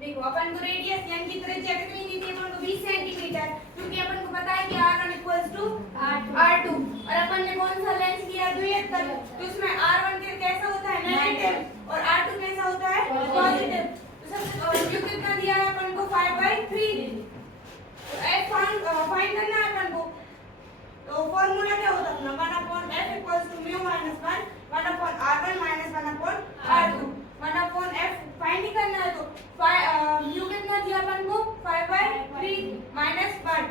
देखो अपन को रेडियस यानी कि त्रिज्या कितनी दी थी अपन को 20 सेंटीमीटर, क्योंकि अपन को पता है कि r1 r2 और अपन ने कौन सा लेंस लिया द्वियत्तक, तो इसमें r1 कैसा होता है नेगेटिव और r2 कैसा होता है पॉजिटिव। तो सब क्यों कितना दिया है अपन को 5/3, तो f फाइंड करना है अपन को। तो फार्मूला क्या होता है अपना 1/f = μ - 1 1/r1 - 1/r2 1/f find करना है। तो म्यू कितना दिया अपन को 5/3 -1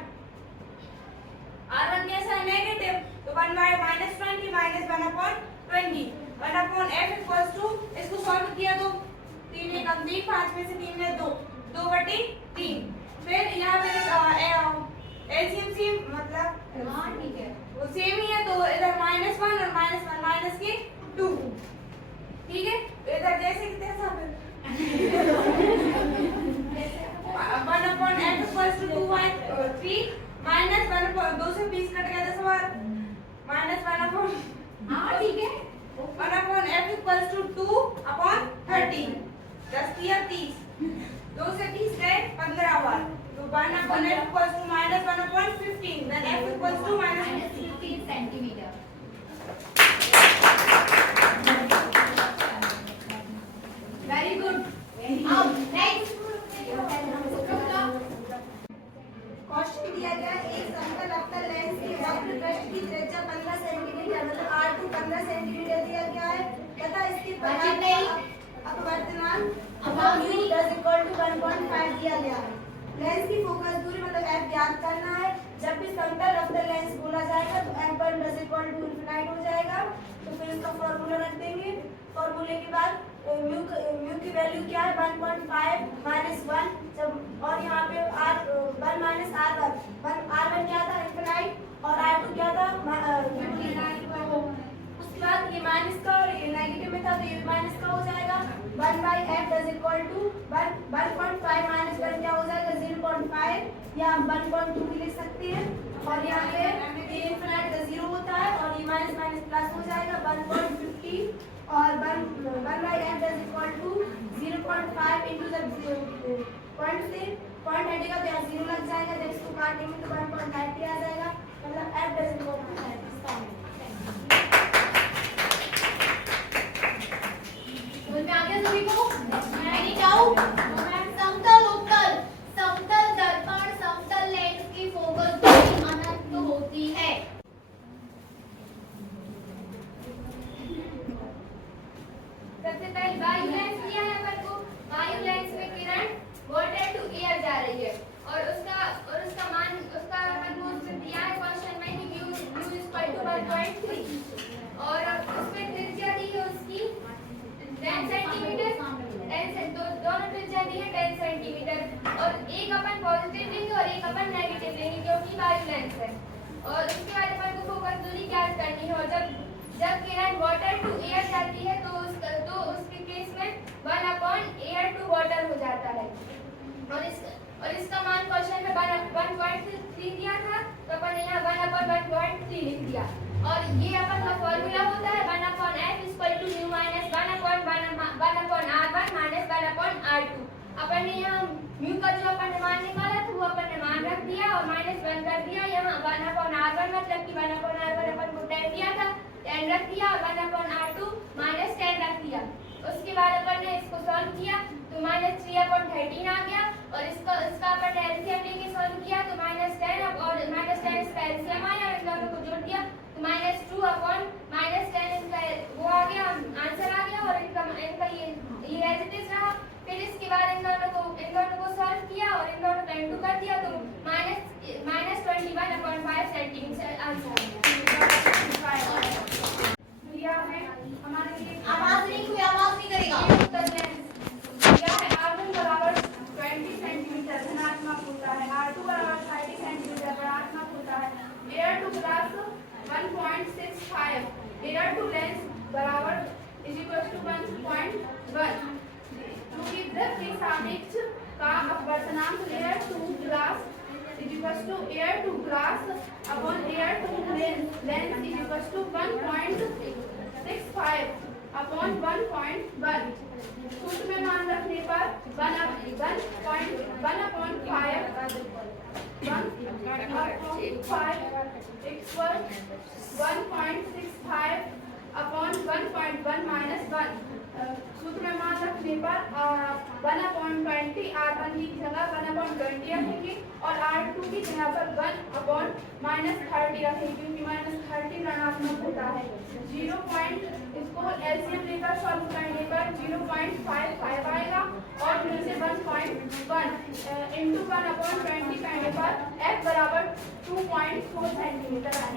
r1 कैसा है नेगेटिव, तो 1/-20 -1/20 1/f इसको सॉल्व किया तो 3 एकम 3 5 में से 3 में 2 2/3। फिर यहाँ पे एलसीएम सेम मतलब हाँ ठीक है वो सेम ही है, तो इधर -1 और -1 -2 ठीक है। इधर जैसे कि तैसा 1/f = 2/3 -1 2 से 20 कट गया 10 बार -1 हाँ ठीक है 1/f = 2/30 10 या 30 2 से 30 गए 15 बार, तो 1/f = -1/15 then f = -15 centimetre. Very good. अब नेक्स्ट क्वेश्चन दिया गया एक समतल अवतल लेंस के वक्र पृष्ठ की त्रिज्या 15 सेंटीमीटर मतलब r2 15 सेंटीमीटर दिया गया है तथा इसकी अपवर्तनांक u = 1.5 दिया गया है। लेंस की फोकस दूरी मतलब f ज्ञात करना है। जब भी समतल अवतल लेंस बोला जाएगा तो f1 = इनफिनाइट हो जाएगा, तो फिर इसका फार्मूला रख देंगे। फार्मूले के बाद म्यू की वैल्यू क्या है 1.5 - 1 जब और यहाँ पे r1 - r1 क्या था इनफिनाइट और r2 क्या था 50। उसके बाद ये माइनस का और ये नेगेटिव में था तो ये माइनस का हो जाएगा 1/f = 1.5 - 1 क्या हो जाएगा 0.5 या 1.2 भी लिख सकते हैं। और यहाँ पे ये इनफिनाइट का 0 होता है और ये माइनस माइनस प्लस हो जाएगा 1.50 और 1/f = 0.5 into the पॉइंट से पॉइंट हटेगा तो यहाँ 0 लग जाएगा, जब इसको काटेंगे तो 1.5 आ जाएगा मतलब f = 5। बोल में आ गया सभी को? मैं जाऊँ समतल उत्तल समतल दर्पण समतल लेंस की फोकस दूरी अनंत होती है। सबसे पहले वायु लेंस लिया है अपन को। वायु लेंस में किरण वाटर टू एयर जा रही है और उसका मान उसका अपन को उसमें दिया है क्वेश्चन में कि u = 1.3 और उसमें त्रिज्या दी है उसकी 10 सेंटीमीटर दोनों त्रिज्या दी है 10 सेंटीमीटर और एक अपन पॉजिटिव लेंगे और एक अपन नेगेटिव लेंगे क्योंकि वायु लेंस है। और उसके बाद अपन को फोकस दूरी ज्ञात करनी है और जब किरण वाटर टू एयर जाती है तो उसके केस में 1/air to water हो जाता है। और इसका मान क्वेश्चन में 1.3 दिया था तो अपन यहाँ 1/1.3 लिख दिया। और ये अपन का फॉर्मूला होता है 1/f = μ - 1/1/r1 - 1/r2। अपन ने यहाँ म्यू का जो अपन ने मान निकाला था वो अपन ने मान रख दिया और -1 कर दिया। यहाँ 1/r1 मतलब कि 1/r1 अपन को 10 दिया था 10 रख दिया और 1/r2 -10 रख दिया। उसके बाद अपन ने इसको सॉल्व किया तो -3/13 आ गया और इसका अपन एलसीएम लेके सॉल्व किया तो -10 और -10 इसका एलसीएम आया और इन दोनों को जोड़ दिया तो -2/-10 इसका वो आ गया आंसर आ गया और इनका ये एज इट इज रहा। फिर इसके बाद इन दोनों को सॉल्व किया और इन दोनों का इनटू कर दिया तो -21/5 सेंटीमीटर आंसर आ गया। हमारे लिए आवाज नहीं करेगा। r1 = 20 सेंटीमीटर धनात्मक होता है, r2 = 30 सेंटीमीटर ऋणात्मक होता है। air to glass 1.65 air to lens = 1.1 क्योंकि द्रव के सापेक्ष का अपवर्तनांक air to glass air to glass upon air to lens = 1.65/1.1 सूत्र में मान रखने पर 1 1.65 अपॉन 1.1 माइनस 1 सूत्र में मान रखने पर 1/20 R1 की जगह 1/20 रखेंगे और R2 की जगह पर 1/-30 रखेंगे क्योंकि -30 ऋणात्मक होता है। 0. इसको एलसीएम लेकर सॉल्व करने पर 0.55 आएगा और फिर से 1.1 × 1/20 करने पर f बराबर 2.4 सेंटीमीटर आएगा।